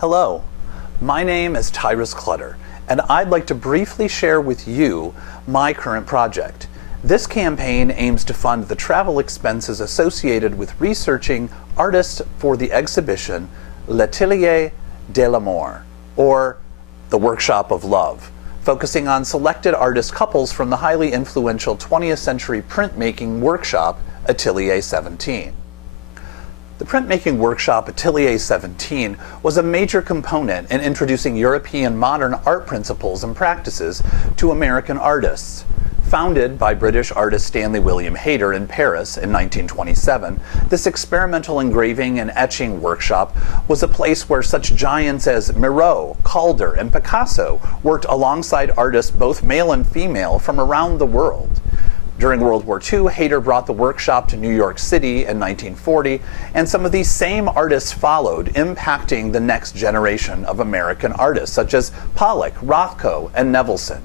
Hello, my name is Tyrus Clutter, and I'd like to briefly share with you my current project. This campaign aims to fund the travel expenses associated with researching artists for the exhibition L'Atelier de l'Amour, or the Workshop of Love, focusing on selected artist couples from the highly influential 20th century printmaking workshop Atelier 17. The printmaking workshop Atelier 17 was a major component in introducing European modern art principles and practices to American artists. Founded by British artist Stanley William Hayter in Paris in 1927, this experimental engraving and etching workshop was a place where such giants as Miro, Calder, and Picasso worked alongside artists both male and female from around the world. During World War II, Hayter brought the workshop to New York City in 1940, and some of these same artists followed, impacting the next generation of American artists, such as Pollock, Rothko, and Nevelson.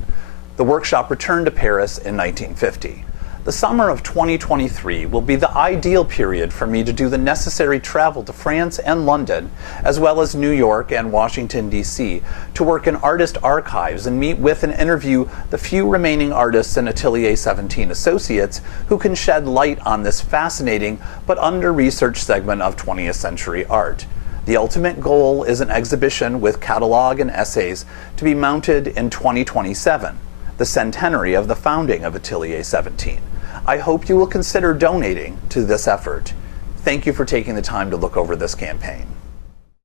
The workshop returned to Paris in 1950. The summer of 2023 will be the ideal period for me to do the necessary travel to France and London, as well as New York and Washington, D.C., to work in artist archives and meet with and interview the few remaining artists and Atelier 17 associates who can shed light on this fascinating but under-researched segment of 20th century art. The ultimate goal is an exhibition with catalog and essays to be mounted in 2027, the centenary of the founding of Atelier 17. I hope you will consider donating to this effort. Thank you for taking the time to look over this campaign.